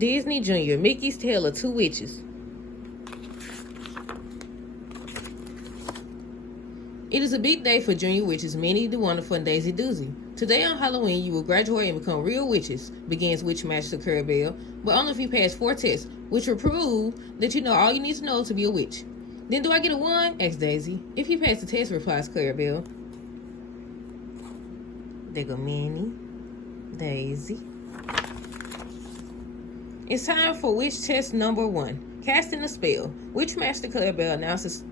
Disney Jr. Mickey's Tale of Two Witches. It is a big day for junior witches Minnie the Wonderful and Daisy Doozy. Today on Halloween, you will graduate and become real witches, begins Witchmaster Clarabelle, but only if you pass 4 tests, which will prove that you know all you need to know to be a witch. Then do I get a 1? Asks Daisy. If you pass the test, replies Clarabelle. There go Minnie, Daisy. It's time for witch test number 1. Casting a spell. Witchmaster Clarabelle announces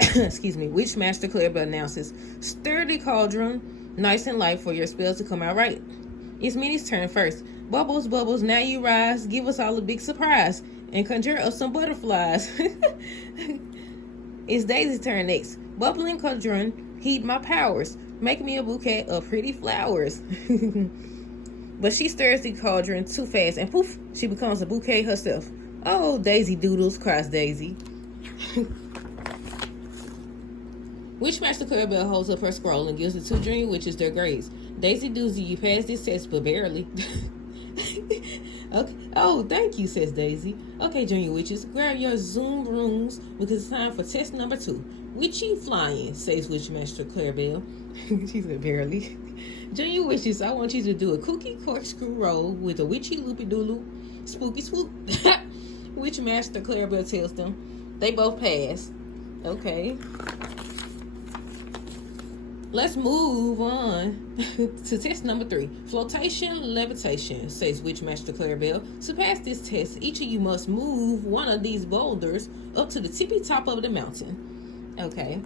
Witchmaster Clarabelle announces, stir the cauldron nice and light for your spells to come out right. It's Minnie's turn first. Bubbles, bubbles, now you rise. Give us all a big surprise and conjure up some butterflies. It's Daisy's turn next. Bubbling cauldron, heed my powers. Make me a bouquet of pretty flowers. But she stirs the cauldron too fast and poof, she becomes a bouquet herself. Oh, Daisy Doodles, cries Daisy. Witchmaster Clarabelle holds up her scroll and gives the 2 junior witches their grades. Daisy Doozy, you passed this test, but barely. Okay. Oh, thank you, says Daisy. Okay, junior witches, grab your Zoom rooms because it's time for test number 2. Witchy flying, says Witchmaster Clarabelle. She said barely. Junior witches, I want you to do a kooky corkscrew roll with a witchy loopy-doo-loop, spooky swoop. Witchmaster Clarabelle tells them. They both pass. Okay. Let's move on to test number 3. Flotation levitation, says Witchmaster Clarabelle. To pass this test, each of you must move one of these boulders up to the tippy top of the mountain. Okay.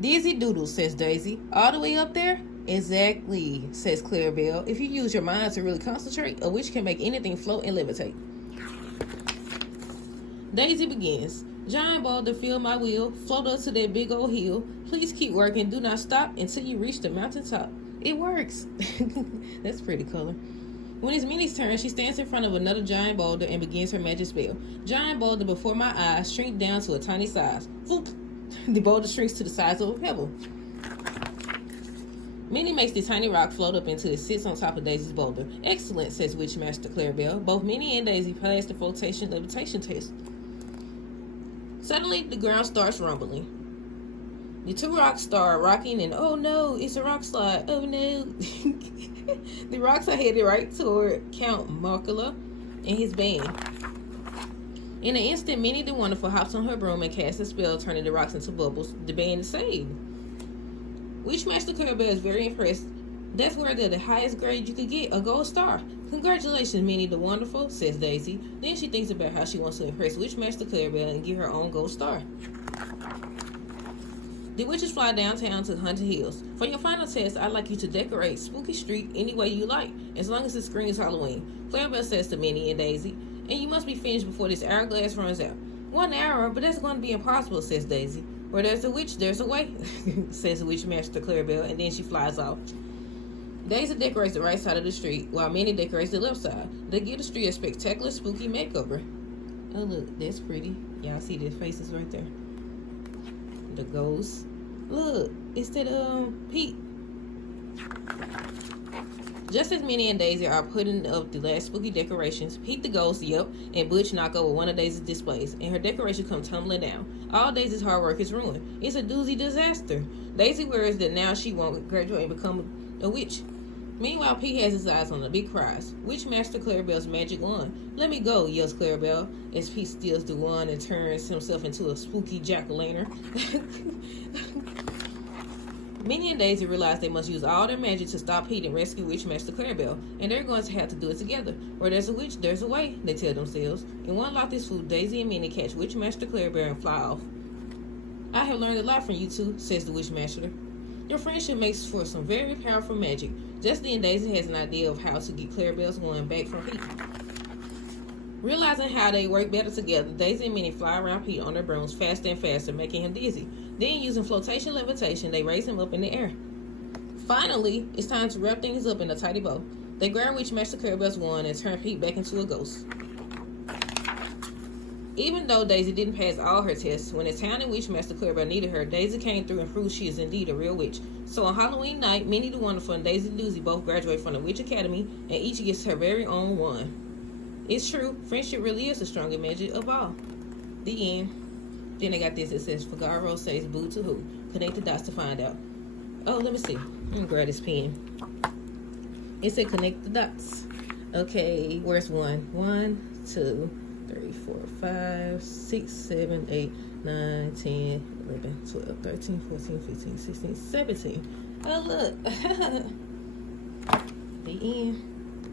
Dizzy Doodles, says Daisy. All the way up there? Exactly, says Clarabelle. If you use your mind to really concentrate, a witch can make anything float and levitate. Daisy begins. Giant boulder, feel my wheel. Float up to that big old hill. Please keep working. Do not stop until you reach the mountaintop. It works. That's pretty color. When it's Minnie's turn, she stands in front of another giant boulder and begins her magic spell. Giant boulder before my eyes, shrink down to a tiny size. Whoop! The boulder shrinks to the size of a pebble. Minnie makes the tiny rock float up until it sits on top of Daisy's boulder. Excellent, says Witchmaster Clarabelle. Both Minnie and Daisy pass the flotation levitation test. Suddenly, the ground starts rumbling. The 2 rocks start rocking, and oh no, it's a rock slide. Oh no. The rocks are headed right toward Count Markula and his band. In an instant, Minnie the Wonderful hops on her broom and casts a spell, turning the rocks into bubbles. The band is saved. Witchmaster Clarabelle is very impressed. That's worthy the highest grade you could get, a gold star. Congratulations, Minnie the Wonderful, says Daisy. Then she thinks about how she wants to impress Witchmaster Clarabelle and get her own gold star. The witches fly downtown to Haunted Hills. For your final test, I'd like you to decorate Spooky Street any way you like, as long as it screams Halloween. Clarabelle says to Minnie and Daisy, and you must be finished before this hourglass runs out. 1 hour, but that's going to be impossible, says Daisy. Where there's a witch, there's a way, says Witchmaster Clarabelle, and then she flies off. Daisy decorates the right side of the street, while Minnie decorates the left side. They give the street a spectacular spooky makeover. Oh look, that's pretty. Y'all see their faces right there. The ghost. Look, it's that Pete. Just as Minnie and Daisy are putting up the last spooky decorations, Pete the ghost, and Butch knock over one of Daisy's displays, and her decoration comes tumbling down. All Daisy's hard work is ruined. It's a doozy disaster. Daisy worries that now she won't graduate and become a witch. Meanwhile, Pete has his eyes on the big prize, Witchmaster Clarabelle's magic wand. Let me go, yells Clarabelle, as Pete steals the wand and turns himself into a spooky jack-o'-lantern. Minnie and Daisy realize they must use all their magic to stop Pete and rescue Witchmaster Clarabelle, and they're going to have to do it together. Where there's a witch, there's a way, they tell themselves. In one lock-this food, Daisy and Minnie catch Witchmaster Clarabelle and fly off. I have learned a lot from you two, says the Witchmaster. Your friendship makes for some very powerful magic. Just then, Daisy has an idea of how to get Clarabelle's wand back from Pete. Realizing how they work better together, Daisy and Minnie fly around Pete on their brooms faster and faster, making him dizzy. Then, using flotation levitation, they raise him up in the air. Finally, it's time to wrap things up in a tidy bow. They grab Witchmaster Clarabelle's wand and turn Pete back into a ghost. Even though Daisy didn't pass all her tests, when the town and Witchmaster Clarabelle needed her, Daisy came through and proved she is indeed a real witch. So on Halloween night, Minnie the Wonderful and Daisy Doozy both graduate from the Witch Academy, and each gets her very own wand. It's true. Friendship really is the strongest magic of all. The end. Then they got this. It says, Figaro says boo to who? Connect the dots to find out. Oh, let me see. Let me grab this pen. It said connect the dots. Okay, where's 1? 1, 2, 3, 4, 5, 6, 7, 8, 9, 10, 11, 12, 13, 14, 15, 16, 17. Oh, look. The end.